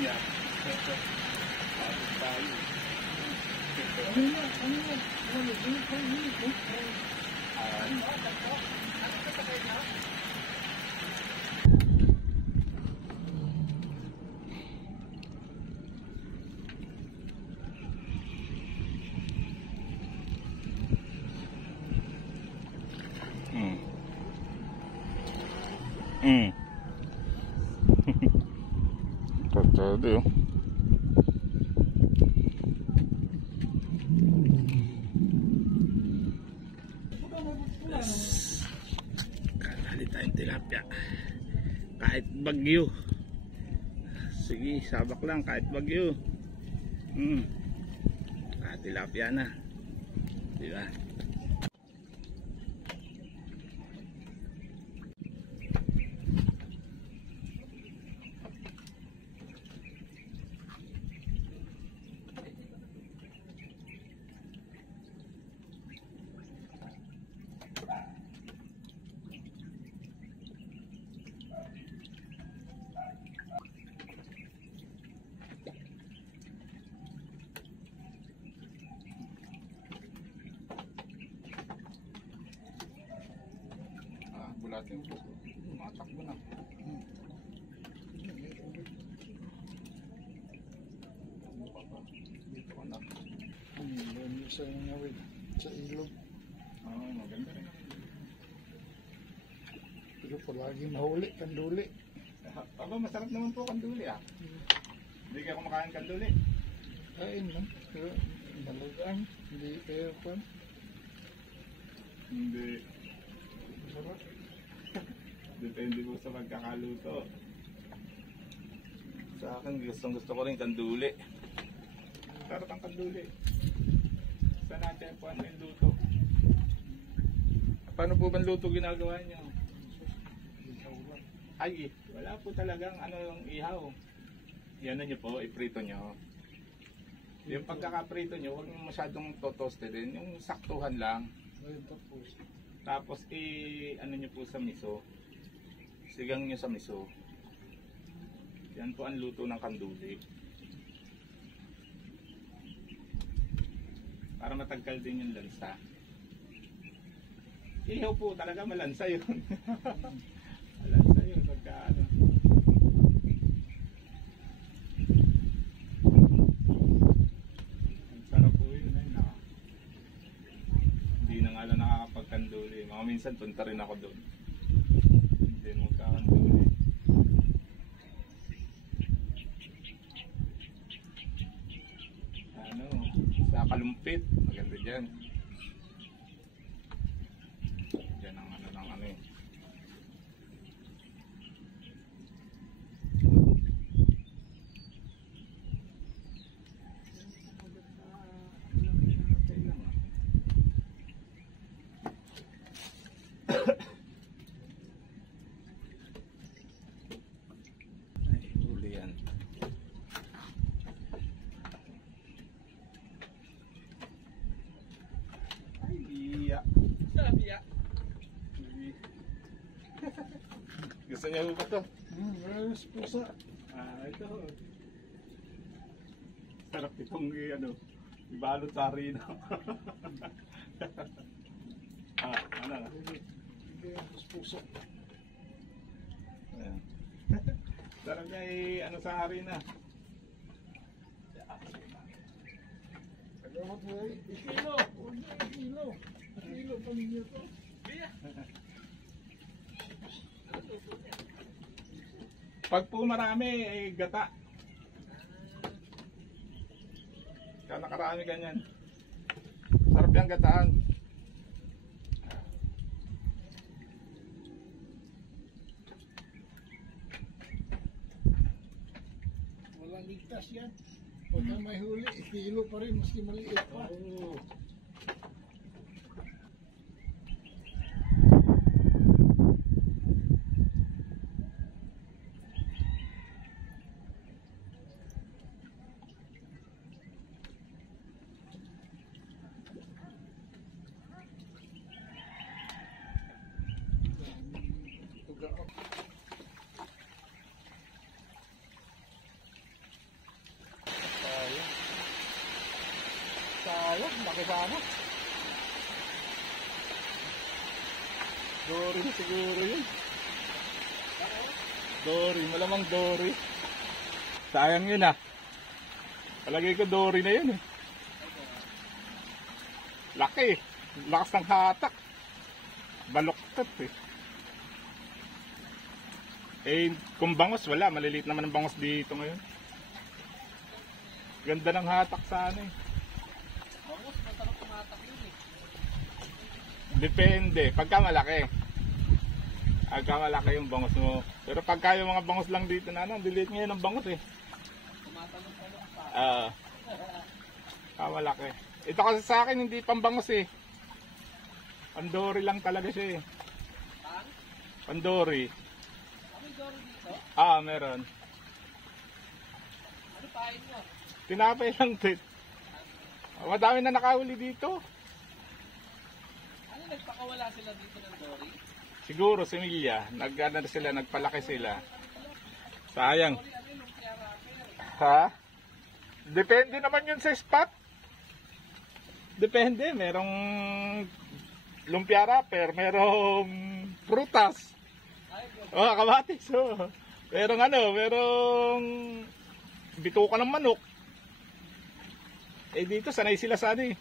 niya. Tapos tayo. Ano na? Ano na? Totoo yun. Kakali tayong tilapia. Kahit bagyo. Sige, sabak lang kahit bagyo. Tilapia na. Diba? Bulatin po. Matakbo na. Dito ka na. Doon sa ngawin. Sa ilog. Maganda rin. Pero palagi mahuli, kanduli. Aba, masarap naman po kanduli ah. Hindi kayo kumakain kanduli. Kain lang. Pero nalagaan. Hindi kayo pa. Hindi. Sarap. Depende po sa pagkakaluto. Sa akin, gusto ko rin kanduli. Sarap ang kanduli. Sa natin po ano yung luto. Paano po ba luto ginagawa niyo? Ay, wala po talagang ano yung ihaw. Yan na niyo po, iprito niyo. Yung pagkakaprito niyo, huwag masyadong totoste din. Yung saktuhan lang. Ayun tapos. Tapos ano niyo po sa miso. Sigang niyo sa miso. Yan po ang luto ng kanduli. Para matagkal din yung lansa. Ihaw po talaga malansa yun. Malansa yun pagka ano. Ang sarap po yun. Hindi na nga lang nakakapagkanduli. Mga minsan punta rin ako doon. Hindi magkakanduli. Ano, sa kalumpit. Maganda dyan. Dyan ang ano ng ano eh. Gusto niya ba ito? Ayos pusa. Ito. Sarap itong ano, ibalot sa harina. Ano na? Ayos pusa. Ayan. Sarap niya ano sa harina. Salamat mo eh. Ikilo. Huwag na ikilo. Ikilo pa ninyo to. Pag po marami, ay gata. Kaya nakarami ganyan. Sarap yung gataan. Walang ligtas yan. Pagka may huli, ikilo pa rin, maski maliit pa. sana. Dory na siguro yun. Dory, malamang Dory. Sayang yun ah. Palagay ko Dory na yun eh. Laki. Lakas ng hatak. Baloktot eh. Eh, kung bangos, wala. Maliliit naman ang bangos dito ngayon. Ganda ng hatak sana eh. Bangos, masarap tumatak yun eh. Depende. Pagka malaki. Pagka malaki yung bangos mo. Pero pagka yung mga bangos lang dito na, delete ngayon ang bangos eh. Tumatalong-talong pa. Malaki. Ito kasi sa akin, hindi pambangos eh. Pandori lang talaga siya eh. Pandori. May Dory dito? Meron. Ano pain mo? Tinapay lang din. Madami na nakahuli dito. Ano nagpakawala sila dito ng Dory? Siguro, similya. Nag-ano sila, nagpalaki sila. Sayang. Dory, ano yung lumpia wrapper? Ha? Depende naman yun sa spot. Depende. Merong lumpia wrapper, merong prutas. Kamatis. Merong bituka ng manok. Eh dito, sanay sila sa ano eh.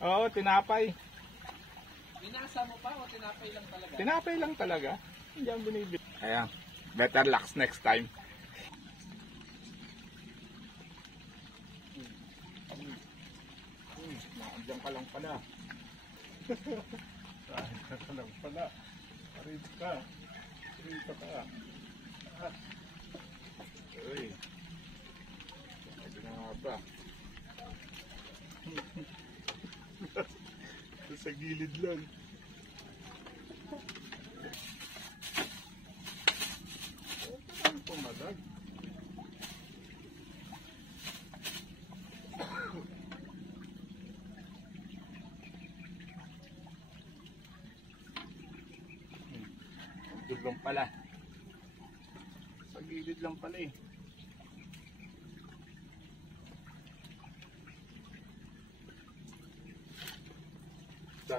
Oo, tinapay. Binasa mo pa o tinapay lang talaga? Tinapay lang talaga. Hindi ang binibili. Ayan. Better luck next time. Diyan ka lang pala. Diyan ka lang pala. Rito ka. Rito ka. Uy. Ito na nga ba? Sa gilid lang. Ang pumalag. Doon lang pala. Sa gilid lang pala eh.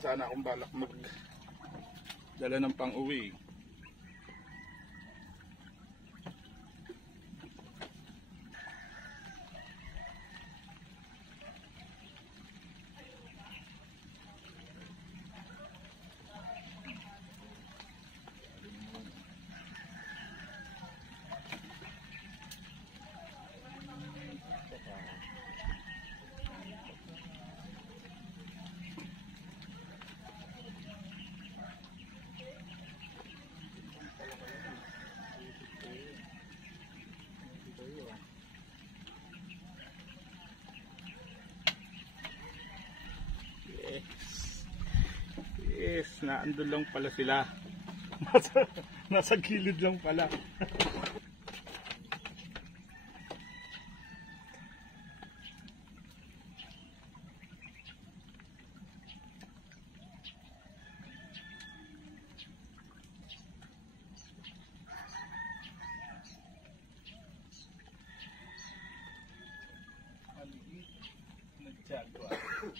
Sana akong balak dala ng pang-uwi. Yes, naandun lang pala sila. nasa gilid lang pala. Nagtiyago ako.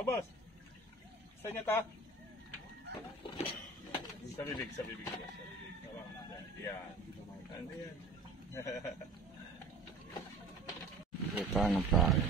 Boss. Saan niya ta? Sa bibig, sa bibig. Yan. Ano yan? Ito ng pae.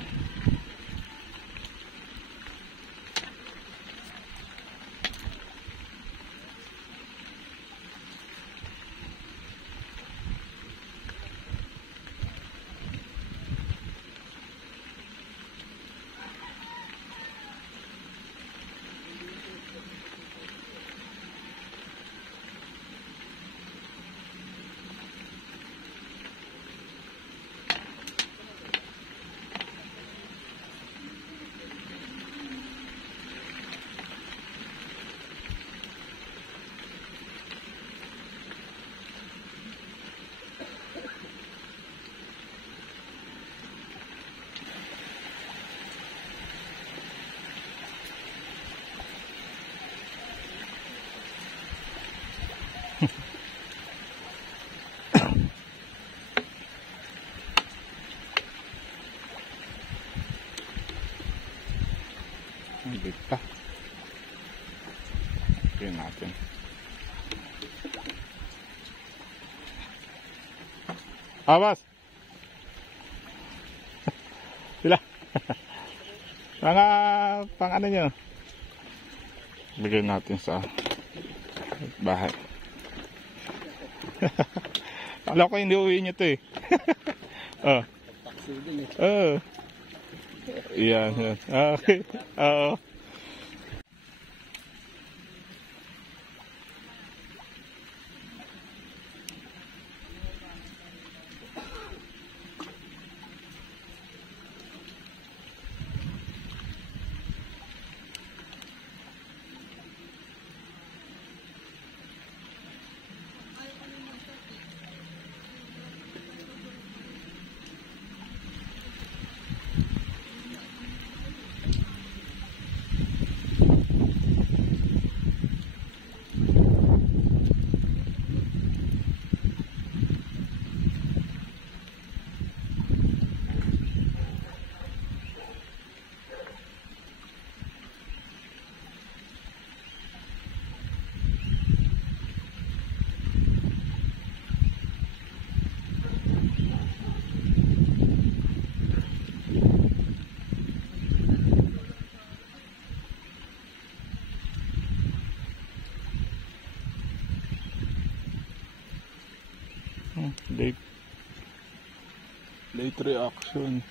Hindi pa. Tingnan natin. Awas! Sila. Mga pang ano nyo. Bigyan natin sa bahay. Alam ko hindi uwi nyo to eh. Oh. Oh. Yan. Okay. Oo. Late reaction.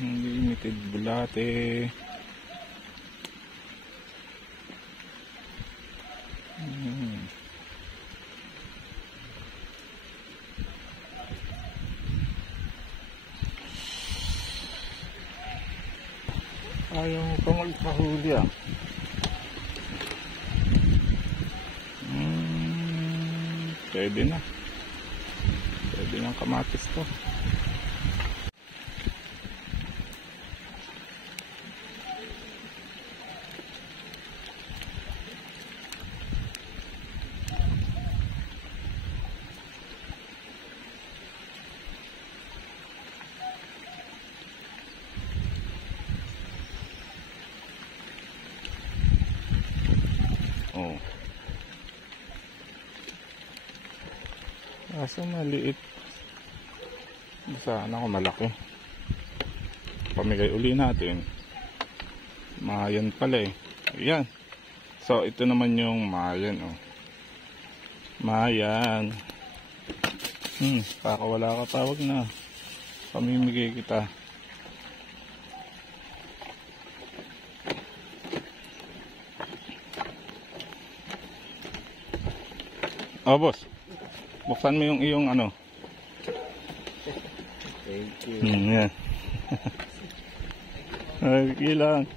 Limited bulate. Ayaw mo pa magpahuli ah. Pwede na. Pwede ng kamatis to. Oh. Kaso maliit. Sana ako malaki. Pamigay uli natin. Mayan pala eh. Ayan. So ito naman yung mayan oh. Mayan. Kakawala ka tawag na. Pamimigay kita. Oh, boss. Buksan mo yung iyong ano. Thank you. Yan. Ay, ilang.